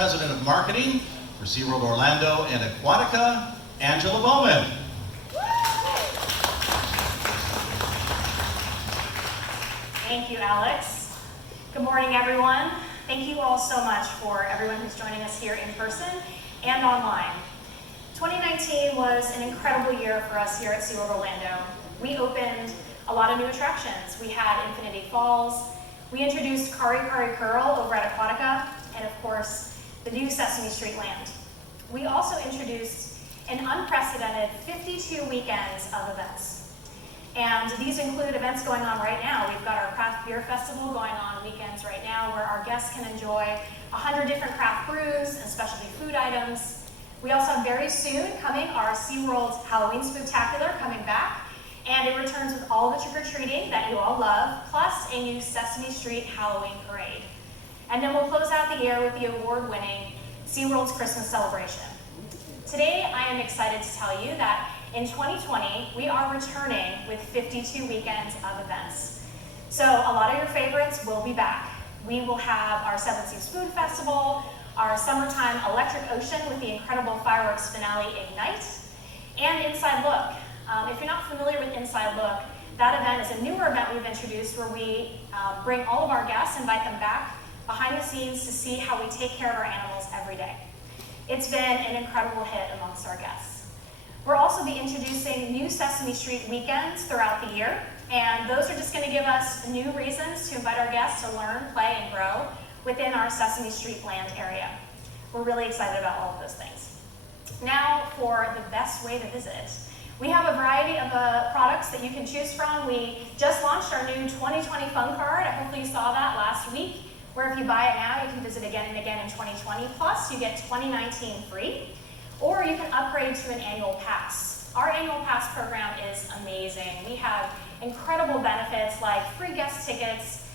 President of Marketing for SeaWorld Orlando and Aquatica, Angela Bowman. Thank you, Alex. Good morning, everyone. Thank you all so much for everyone who's joining us here in person and online. 2019 was an incredible year for us here at SeaWorld Orlando. We opened a lot of new attractions. We had Infinity Falls, we introduced Kari Kari Curl over at Aquatica, and of course, the new Sesame Street Land. We also introduced an unprecedented 52 weekends of events. And these include events going on right now. We've got our Craft Beer Festival going on weekends right now where our guests can enjoy 100 different craft brews and specialty food items. We also have very soon coming our SeaWorld's Halloween Spooktacular coming back, and it returns with all the trick-or-treating that you all love, plus a new Sesame Street Halloween Parade. And then we'll close out the year with the award-winning SeaWorld's Christmas Celebration. Today, I am excited to tell you that in 2020, we are returning with 52 weekends of events. So a lot of your favorites will be back. We will have our Seven Seas Food Festival, our summertime Electric Ocean with the incredible fireworks finale Ignite, and Inside Look. If you're not familiar with Inside Look, that event is a newer event we've introduced where we bring all of our guests, invite them back behind the scenes to see how we take care of our animals every day. It's been an incredible hit amongst our guests. We'll also be introducing new Sesame Street weekends throughout the year, and those are just going to give us new reasons to invite our guests to learn, play, and grow within our Sesame Street Land area. We're really excited about all of those things. Now for the best way to visit. We have a variety of products that you can choose from. We just launched our new 2020 Fun Card. Hopefully you saw that last week, where if you buy it now, you can visit again and again in 2020. Plus, you get 2019 free, or you can upgrade to an annual pass. Our annual pass program is amazing. We have incredible benefits like free guest tickets,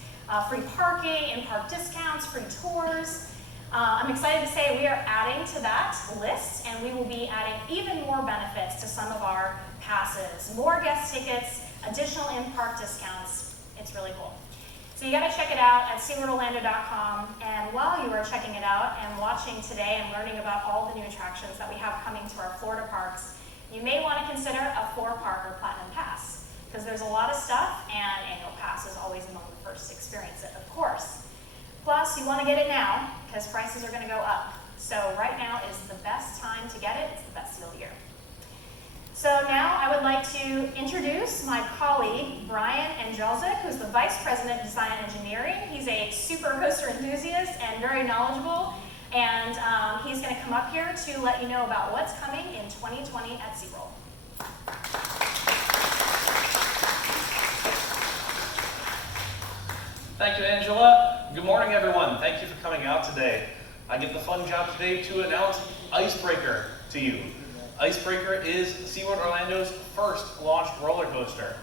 free parking, in-park discounts, free tours. I'm excited to say we are adding to that list, and we will be adding even more benefits to some of our passes. More guest tickets, additional in-park discounts. It's really cool. So you gotta check it out at SeaWorldOrlando.com, and while you are checking it out and watching today and learning about all the new attractions that we have coming to our Florida parks, you may wanna consider a 4-park or Platinum Pass, because there's a lot of stuff, and annual pass is always among the first to experience it, of course. Plus, you want to get it now, because prices are going to go up. So right now is the best time to get it. It's the best deal of the year. So now I would like to introduce my colleague, Brian Angelzik, who's the Vice President of Design Engineering. He's a super coaster enthusiast and very knowledgeable, and he's going to come up here to let you know about what's coming in 2020 at SeaWorld. Thank you, Angela. Good morning, everyone. Thank you for coming out today. I get the fun job today to announce Icebreaker to you. Icebreaker is SeaWorld Orlando's first launched roller coaster.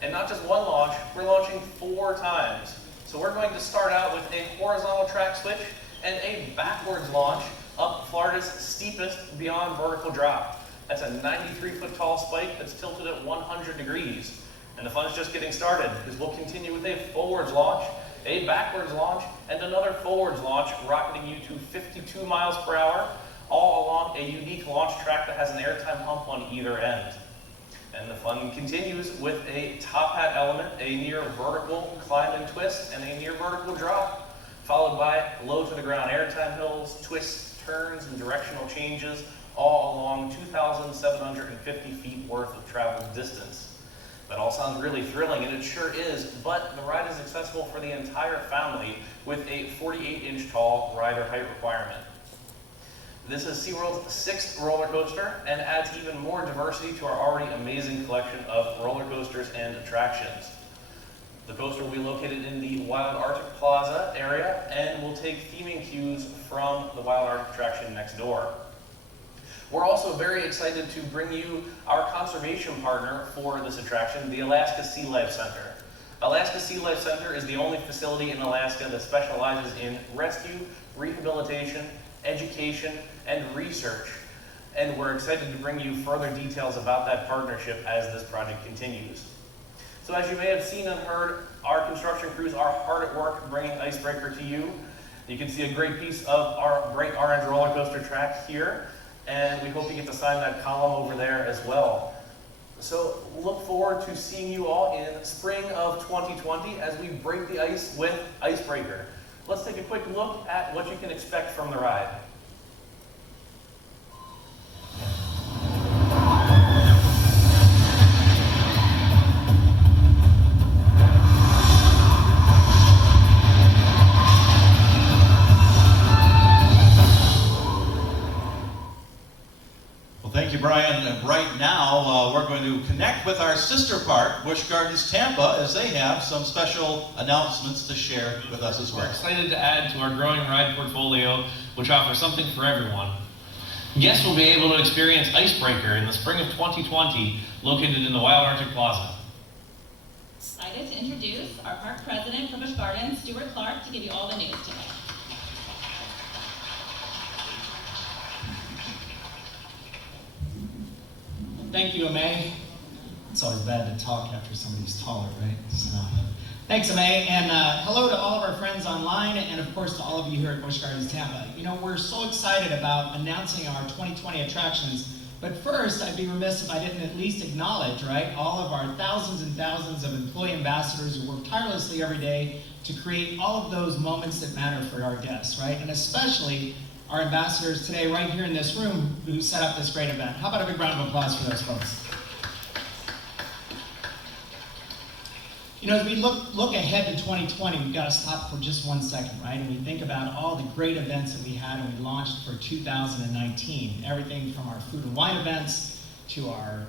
And not just one launch, we're launching 4 times. So we're going to start out with a horizontal track switch and a backwards launch up Florida's steepest beyond vertical drop. That's a 93-foot tall spike that's tilted at 100 degrees. And the fun's just getting started, because we'll continue with a forwards launch, a backwards launch, and another forwards launch, rocketing you to 52 miles per hour, all along a unique launch track that has an airtime hump on either end. And the fun continues with a top hat element, a near vertical climb and twist, and a near vertical drop, followed by low to the ground airtime hills, twists, turns, and directional changes, all along 2,750 feet worth of traveled distance. That all sounds really thrilling, and it sure is, but the ride is accessible for the entire family with a 48-inch tall rider height requirement. This is SeaWorld's 6th roller coaster and adds even more diversity to our already amazing collection of roller coasters and attractions. The coaster will be located in the Wild Arctic Plaza area and will take theming cues from the Wild Arctic attraction next door. We're also very excited to bring you our conservation partner for this attraction, the Alaska Sea Life Center. Alaska Sea Life Center is the only facility in Alaska that specializes in rescue, rehabilitation, education, and research. And we're excited to bring you further details about that partnership as this project continues. So as you may have seen and heard, our construction crews are hard at work bringing Icebreaker to you. You can see a great piece of our great orange roller coaster track here, and we hope you get to sign that column over there as well. So look forward to seeing you all in spring of 2020 as we break the ice with Icebreaker. Let's take a quick look at what you can expect from the ride. Thank you, Brian. And right now, we're going to connect with our sister park, Busch Gardens Tampa, as they have some special announcements to share with us as well. We're excited to add to our growing ride portfolio, which offers something for everyone. Guests will be able to experience Icebreaker in the spring of 2020, located in the Wild Arctic Plaza. Excited to introduce our park president for Busch Gardens, Stuart Clark, to give you all the news today. Thank you, Amay. It's always bad to talk after somebody's taller, right? So, thanks, Amay, and hello to all of our friends online, and of course to all of you here at Busch Gardens Tampa. You know, we're so excited about announcing our 2020 attractions, but first, I'd be remiss if I didn't at least acknowledge, right, all of our thousands and thousands of employee ambassadors who work tirelessly every day to create all of those moments that matter for our guests, right? And especially our ambassadors today right here in this room who set up this great event. How about a big round of applause for those folks? You know, as we look ahead to 2020, we've got to stop for just 1 second, right? And we think about all the great events that we had and we launched for 2019. Everything from our food and wine events to our,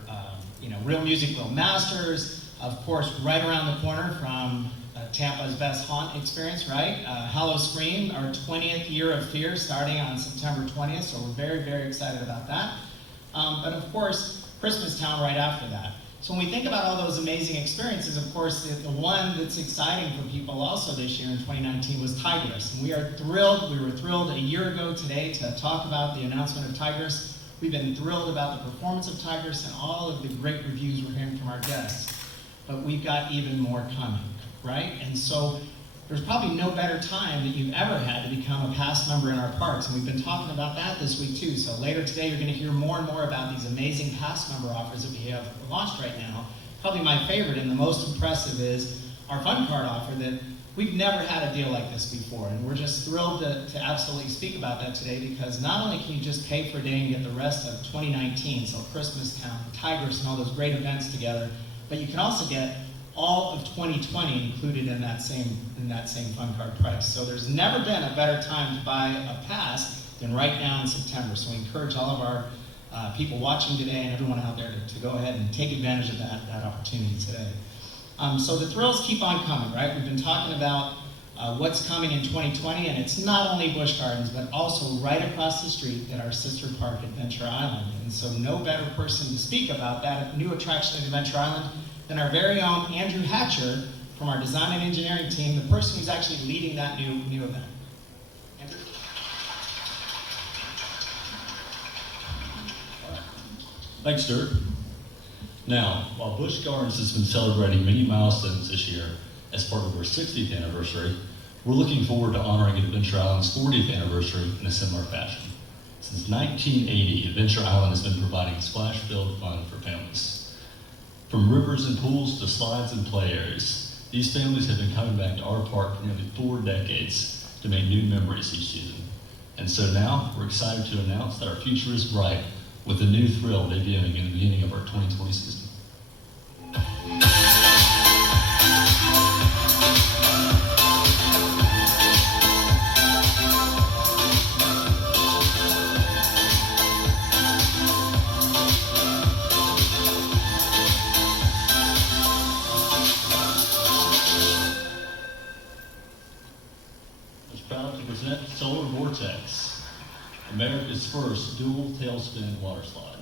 Real Music, Real Masters. Of course, right around the corner from Tampa's Best Haunt Experience, right? Hallow Scream, our 20th year of Fear, starting on September 20th, so we're very, very excited about that. But of course, Christmas Town right after that. So when we think about all those amazing experiences, of course, the one that's exciting for people also this year in 2019 was Tigris. And we are thrilled, we were thrilled a year ago today to talk about the announcement of Tigris. We've been thrilled about the performance of Tigris and all of the great reviews we're hearing from our guests. But we've got even more coming, right? And so there's probably no better time that you've ever had to become a past member in our parks. And we've been talking about that this week too. So later today, you're gonna hear more and more about these amazing past member offers that we have launched right now. Probably my favorite and the most impressive is our fun card offer that we've never had a deal like this before. And we're just thrilled to absolutely speak about that today because not only can you just pay for a day and get the rest of 2019, so Christmas Town, Tigris, and all those great events together, but you can also get all of 2020 included in that same fun card price. So there's never been a better time to buy a pass than right now in September. So we encourage all of our people watching today and everyone out there to go ahead and take advantage of that opportunity today. So the thrills keep on coming, right? We've been talking about what's coming in 2020, and it's not only Busch Gardens, but also right across the street at our sister park, Adventure Island. And so no better person to speak about that new attraction at Adventure Island than our very own Andrew Hatcher from our design and engineering team, the person who's actually leading that new event. Andrew? Thanks, Stuart. Now, while Busch Gardens has been celebrating many milestones this year as part of our 60th anniversary, we're looking forward to honoring Adventure Island's 40th anniversary in a similar fashion. Since 1980, Adventure Island has been providing splash-filled fun for families. From rivers and pools to slides and play areas, these families have been coming back to our park for nearly 4 decades to make new memories each season. And so now, we're excited to announce that our future is bright with a new thrill debuting in the beginning of our 2020 season. Solar Vortex, America's first dual tailspin water slide.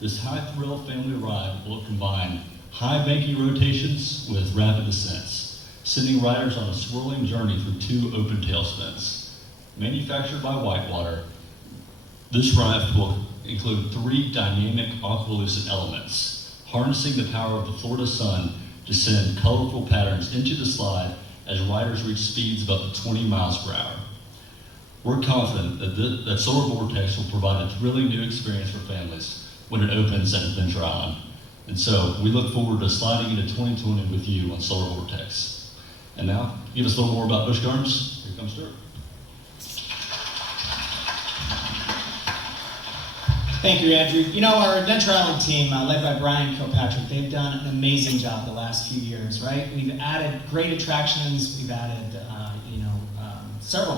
This high-thrill family ride will combine high banking rotations with rapid descents, sending riders on a swirling journey through 2 open tailspins. Manufactured by Whitewater, this raft will include 3 dynamic aqualucent elements, harnessing the power of the Florida sun to send colorful patterns into the slide as riders reach speeds of up to 20 miles per hour. we're confident that Solar Vortex will provide a thrilling new experience for families when it opens at Adventure Island. And so we look forward to sliding into 2020 with you on Solar Vortex. And now, to give us a little more about Busch Gardens, here comes Stuart. Thank you, Andrew. You know, our Adventure Island team, led by Brian Kilpatrick, they've done an amazing job the last few years, right? We've added great attractions. We've added,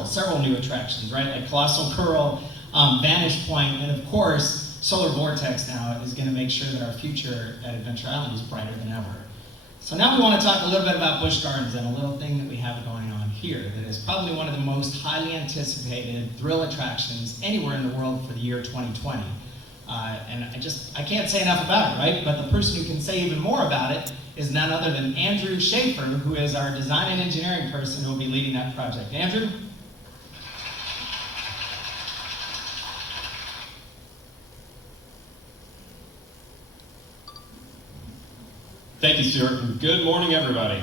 several new attractions, right? Like Colossal Curl, Vantage Point, and of course, Solar Vortex now is going to make sure that our future at Adventure Island is brighter than ever. So now we want to talk a little bit about Busch Gardens and a little thing that we have going on here that is probably one of the most highly anticipated thrill attractions anywhere in the world for the year 2020. And I can't say enough about it, right? But the person who can say even more about it is none other than Andrew Schaefer, who is our design and engineering person who will be leading that project. Andrew? Thank you, Stuart, and good morning, everybody.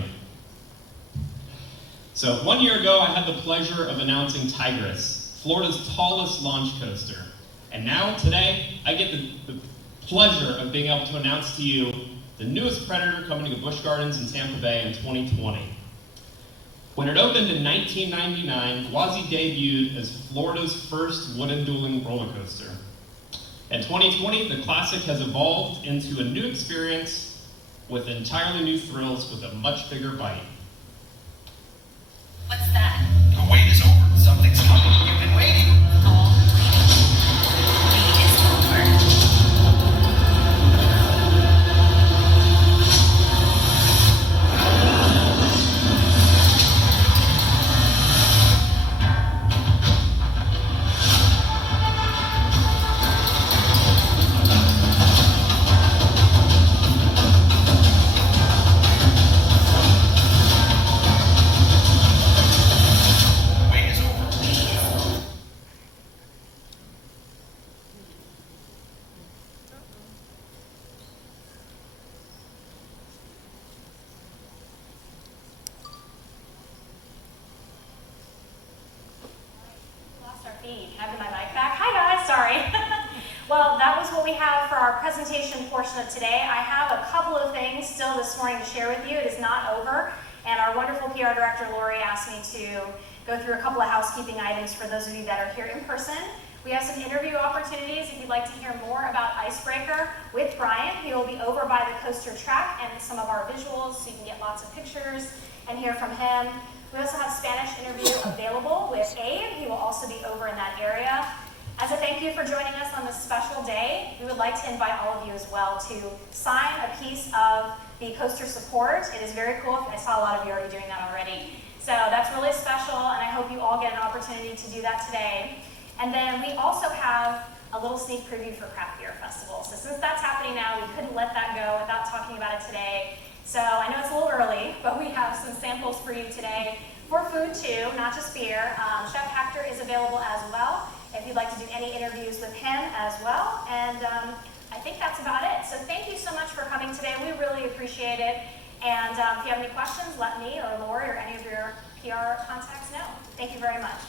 So 1 year ago, I had the pleasure of announcing Tigress, Florida's tallest launch coaster. And now, today, I get the pleasure of being able to announce to you the newest Predator coming to Busch Gardens in Tampa Bay in 2020. When it opened in 1999, Gwazi debuted as Florida's first wooden dueling roller coaster. In 2020, the classic has evolved into a new experience with entirely new thrills with a much bigger bite. What's that? The wait is over. Something's coming. You've been waiting. Oh, wait is over. Having my mic back. Hi guys, sorry. Well, that was what we have for our presentation portion of today. I have a couple of things still this morning to share with you. It is not over, and our wonderful PR director, Lori, asked me to go through a couple of housekeeping items for those of you that are here in person. We have some interview opportunities if you'd like to hear more about Icebreaker with Brian. He will be over by the coaster track and some of our visuals, so you can get lots of pictures and hear from him. We also have Spanish interview available with Abe. He will also be over in that area. As a thank you for joining us on this special day, we would like to invite all of you as well to sign a piece of the coaster support. It is very cool. I saw a lot of you already doing that already. So that's really special, and I hope you all get an opportunity to do that today. And then we also have a little sneak preview for Craft Beer Festival. So since that's happening now, we couldn't let that go without talking about it today. So I know it's a little early, but we have some samples for you today for food too, not just beer. Chef Hector is available as well if you'd like to do any interviews with him as well. And I think that's about it. So thank you so much for coming today. We really appreciate it. And if you have any questions, let me or Lori or any of your PR contacts know. Thank you very much.